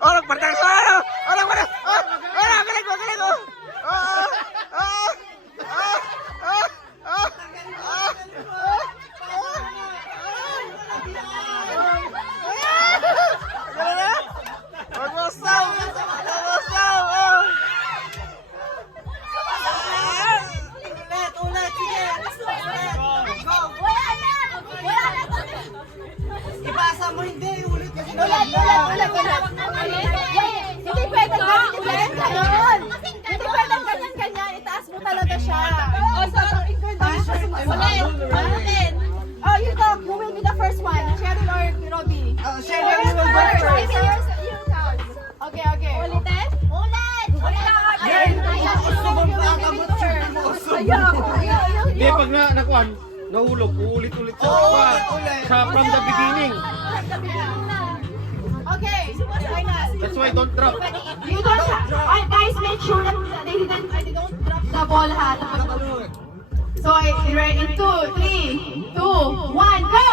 Orang partang saya. Orang mana? Orang galing ko, galing ko. Ibasa mo hindi, ulit kasi Ulit. Hindi pwedeng ganyan. Hindi pwedeng ganyan. Itaas mo talaga siya. Ulit. Oh, you go. Who will be the first one? Cheryl or Robbie? Sherry, you will go first. Okay. Ulitin? Ulit. Hindi, pag nakuhan, nahulog, uulit-ulit sa from the beginning. Okay. Final. That's why don't drop. You don't guys, make sure that they don't drop the ball ha. So, in 2, 3, 2, 1, go!